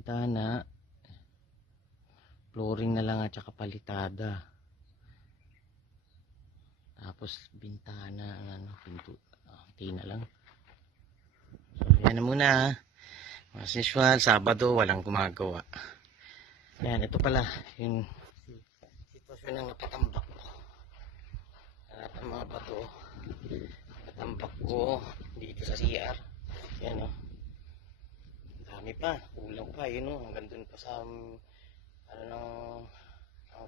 bintana, flooring na lang at saka palitada. Tapos bintana, pinto, na lang. So, yan na muna. As usual, Sabado, walang gumagawa. Yan, ito pala, yung sitwasyon ng napatambak ko. At ang mga bato, napatambak ko dito sa CR. Yan o. Dami pa, kulang pa, yun o. Hanggang dun pa sa, ang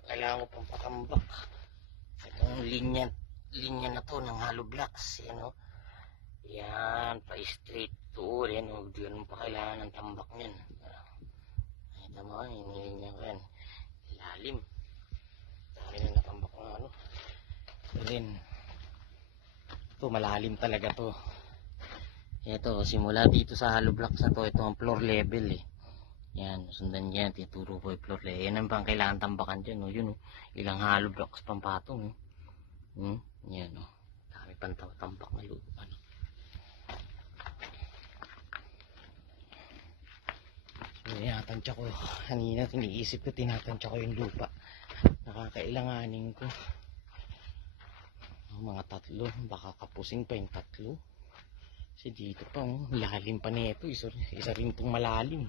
kailangan ko pang patambak. Itong linya na to ng hollow blocks, yan o. Yan, pa-straight to, yan o. Doon pa kailangan ng tambak nyan. Ito mo, hinihiling ko yan. Lalim. Dami na natambak na ano. Ito rin. Ito, malalim talaga to. Ito, simula dito sa hollow blocks na to, ito ang floor level eh. Yan, sundan yan, tituro ko yung floor level. Yan ang pang kailangan tambakan dyan, o. Yun o, ilang hollow blocks pang patong. Yan o, dami pang tambak na lupa. Ano. So, tinatansya ko, kanina tiniisip ko, tinatansya ko yung lupa. Nakakailanganin ko. Mga 3, baka kapusin pa yung 3. Kasi dito pa, lalim pa nito. Isa rin itong malalim.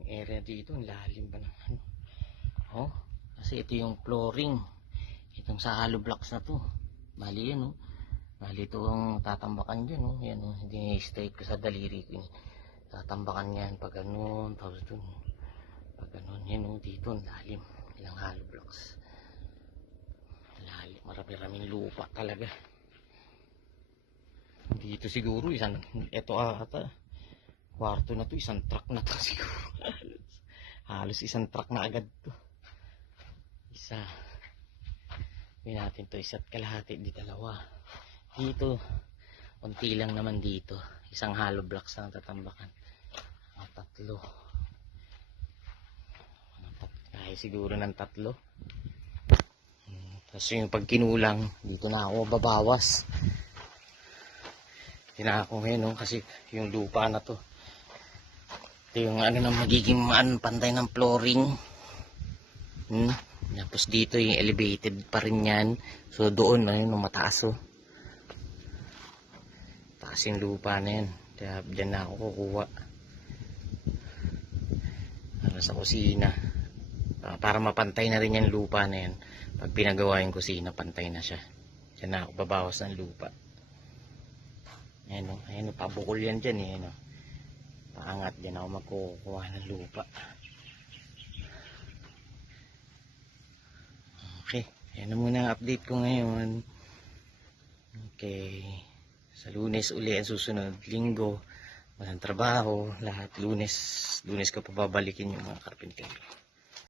Yung area dito, lalim pa ng ano. Kasi ito yung flooring. Itong sa hollow blocks na to. Bali yan, Bali ito ang tatambakan dyan, Yan, hindi straight ko sa daliri ko. Tatambakan yan pag ganun. Tapos dun, pag ganun, yan, dito, lalim. Ilang hollow blocks. Lalim, marami-raming lupa talaga. Dito siguro ito ata kwarto na to, isang truck na to siguro. Halos isang truck na agad to. Isa. Gawin natin to, 1.5 di 2. Dito unti lang naman dito, isang hollow blocks lang tatambakan. 3. Kaya siguro ng 3. Tapos yung pag kinulang, dito na ako babawas. Tinako ngayon, kasi yung lupa na to, ito yung na magiging pantay ng flooring. Tapos dito yung elevated pa rin yan. So doon yung mataas, taas yung lupa na yan. Kaya dyan na ako kukuha sa kusina, para mapantay na rin yung lupa na yan. Pag pinagawa yung kusina, pantay na siya. Dyan na ako babawas ng lupa. Ayan o, pabukol yan dyan eh. Paangat dyan ako magkukuha ng lupa. Okay, yan na muna ang update ko ngayon. Okay, sa Lunes uli ang susunod. Linggo, walang trabaho. Lahat Lunes ko pa babalikin yung mga karpintero.